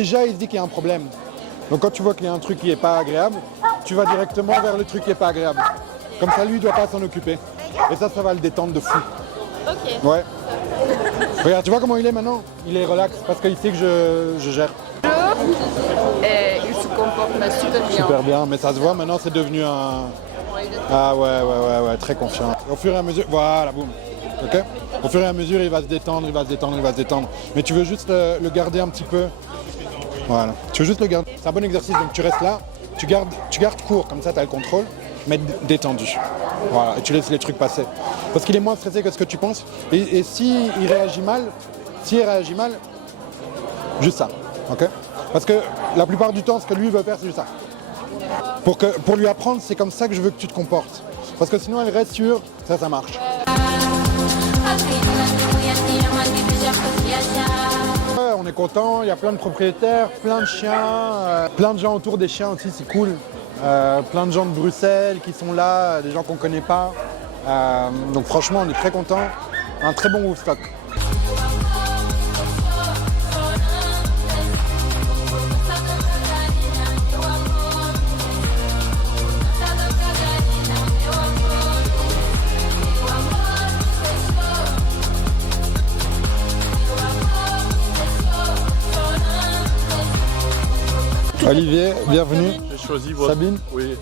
Déjà, il se dit qu'il y a un problème. Donc quand tu vois qu'il y a un truc qui n'est pas agréable, tu vas directement vers le truc qui n'est pas agréable. Comme ça, lui, il ne doit pas s'en occuper. Et ça va le détendre de fou. Ok. Ouais. Regarde, tu vois comment il est maintenant? Il est relax parce qu'il sait que je gère. Il se comporte super bien. Super bien, mais ça se voit maintenant, c'est devenu un... Ah ouais, très confiant. Au fur et à mesure, voilà, boum. Ok. Au fur et à mesure, il va se détendre. Mais tu veux juste le garder un petit peu. Voilà. Tu veux juste le garder. C'est un bon exercice, donc tu restes là, tu gardes court, comme ça tu as le contrôle, mais détendu. Voilà, et tu laisses les trucs passer. Parce qu'il est moins stressé que ce que tu penses. Et s'il réagit mal, juste ça. Ok. Parce que la plupart du temps, ce que lui veut faire, c'est juste ça. Pour lui apprendre, c'est comme ça que je veux que tu te comportes. Parce que sinon, elle reste sur ça marche. Ouais, on est content, il y a plein de propriétaires, plein de chiens, plein de gens autour des chiens aussi, c'est cool. Plein de gens de Bruxelles qui sont là, des gens qu'on ne connaît pas. Donc franchement, on est très content. Un très bon Wolfstock. Olivier, bienvenue. J'ai choisi votre... Sabine. Oui,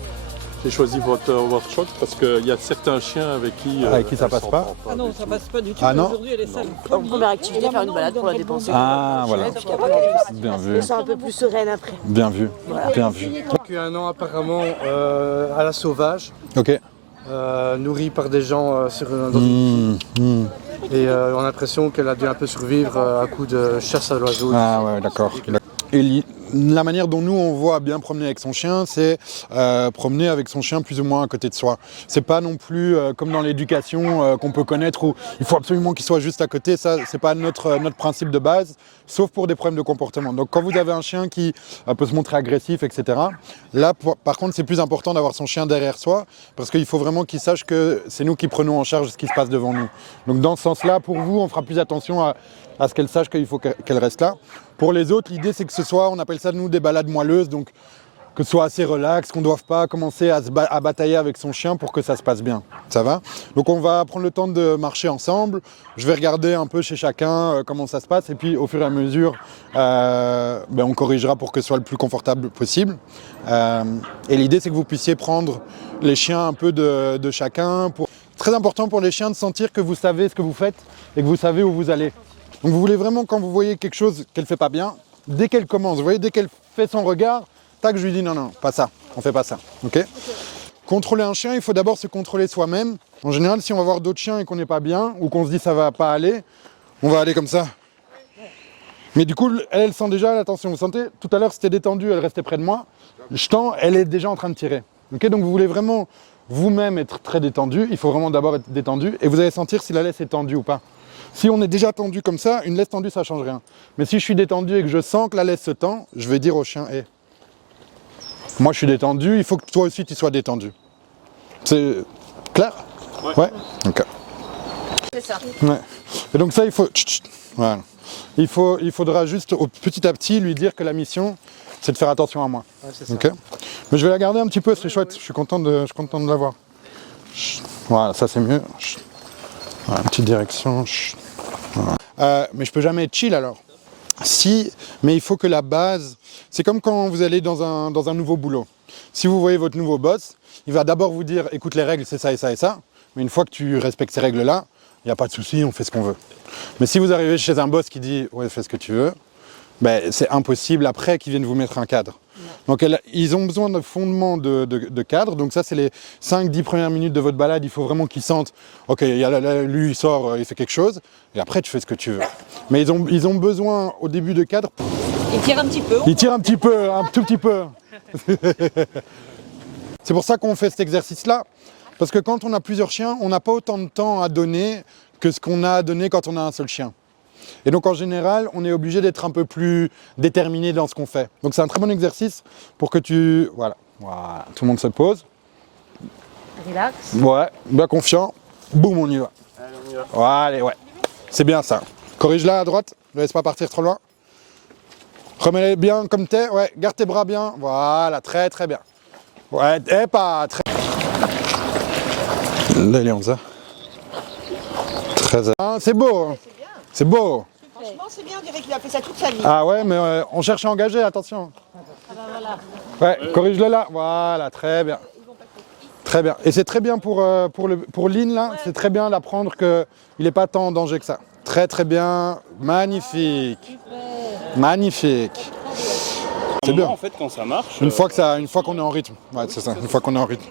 j'ai choisi votre Overshot parce qu'il y a certains chiens avec qui ça passe pas. Ah non, ça passe pas du tout. Ah non. Aujourd'hui, elle est seule. Première activité, faire une balade pour la dépenser. Ah voilà. Bien vu. Elle sera un peu plus sereine après. Bien vu. Bien vu. Depuis un an apparemment à la sauvage, Ok. nourrie par des gens dans une... Et on a l'impression qu'elle a dû un peu survivre à coup de chasse à l'oiseau. Ah ouais, d'accord. Et la manière dont nous on voit bien promener avec son chien, c'est promener avec son chien plus ou moins à côté de soi. C'est pas non plus comme dans l'éducation qu'on peut connaître où il faut absolument qu'il soit juste à côté. Ça, c'est pas notre principe de base, sauf pour des problèmes de comportement. Donc quand vous avez un chien qui peut se montrer agressif, etc. Là, par contre, c'est plus important d'avoir son chien derrière soi parce qu'il faut vraiment qu'il sache que c'est nous qui prenons en charge ce qui se passe devant nous. Donc dans ce sens-là, pour vous, on fera plus attention à ce qu'elle sache qu'il faut qu'elle reste là. Pour les autres, l'idée c'est que ce soit, on appelle ça nous des balades moelleuses, donc que ce soit assez relax, qu'on ne doive pas commencer à batailler avec son chien pour que ça se passe bien. Ça va? Donc on va prendre le temps de marcher ensemble, je vais regarder un peu chez chacun comment ça se passe et puis au fur et à mesure, on corrigera pour que ce soit le plus confortable possible. Et l'idée c'est que vous puissiez prendre les chiens un peu de chacun. Très important pour les chiens de sentir que vous savez ce que vous faites et que vous savez où vous allez. Donc vous voulez vraiment, quand vous voyez quelque chose qu'elle ne fait pas bien, dès qu'elle commence, vous voyez, dès qu'elle fait son regard, tac, je lui dis non, pas ça, on ne fait pas ça. Okay. Contrôler un chien, il faut d'abord se contrôler soi-même. En général, si on va voir d'autres chiens et qu'on n'est pas bien, ou qu'on se dit ça ne va pas aller, on va aller comme ça. Mais du coup, elle sent déjà, attention, vous sentez, tout à l'heure c'était détendu, elle restait près de moi. Je tends, elle est déjà en train de tirer. Okay, donc vous voulez vraiment vous-même être très détendu, il faut vraiment d'abord être détendu, et vous allez sentir si la laisse est tendue ou pas. Si on est déjà tendu comme ça, une laisse tendue, ça ne change rien. Mais si je suis détendu et que je sens que la laisse se tend, je vais dire au chien, hey, moi je suis détendu, il faut que toi aussi tu sois détendu. C'est clair? Ouais. Ok. C'est ça. Ouais. Et donc ça, il faut... Voilà. Il faudra juste petit à petit lui dire que la mission, c'est de faire attention à moi. Ouais, c'est ça. Okay. Mais je vais la garder un petit peu, c'est chouette, je suis content de la voir. Voilà, ça c'est mieux. Voilà, une petite direction. Voilà. Mais je peux jamais être chill alors. Si, mais il faut que la base, c'est comme quand vous allez dans un nouveau boulot. Si vous voyez votre nouveau boss, il va d'abord vous dire, écoute les règles, c'est ça et ça et ça. Mais une fois que tu respectes ces règles-là, il n'y a pas de souci, on fait ce qu'on veut. Mais si vous arrivez chez un boss qui dit, ouais, fais ce que tu veux, ben, c'est impossible après qu'ils viennent vous mettre un cadre. Donc ils ont besoin de fondement de cadre, donc ça c'est les 5-10 premières minutes de votre balade, il faut vraiment qu'ils sentent, ok, lui il sort, il fait quelque chose, et après tu fais ce que tu veux. Mais ils ont besoin au début de cadre. Il tire un petit peu. Il tire un petit peu, un tout petit peu. C'est pour ça qu'on fait cet exercice-là, parce que quand on a plusieurs chiens, on n'a pas autant de temps à donner que ce qu'on a à donner quand on a un seul chien. Et donc en général, on est obligé d'être un peu plus déterminé dans ce qu'on fait. Donc c'est un très bon exercice pour que tu... Voilà, tout le monde se pose. Relax. Ouais, bien confiant. Boum, on y va. Allez, on y va. Allez, ouais. C'est bien ça. Corrige-la à droite, ne laisse pas partir trop loin. Remets-les bien comme t'es, ouais, garde tes bras bien, voilà, très très bien. Ouais, et pas très... Là, il est 11h. 13h. Ah, c'est beau, hein. C'est beau. Franchement, c'est bien, on dirait qu'il a fait ça toute sa vie. Ah ouais, mais on cherche à engager, attention. Ouais, corrige-le là, voilà, très bien. Très bien. Et c'est très bien pour Lynn, là, c'est très bien d'apprendre qu'il n'est pas tant en danger que ça. Très très bien, magnifique. Magnifique. C'est bien. En fait, quand ça marche. Une fois qu'on est en rythme. Ouais, c'est ça, une fois qu'on est en rythme.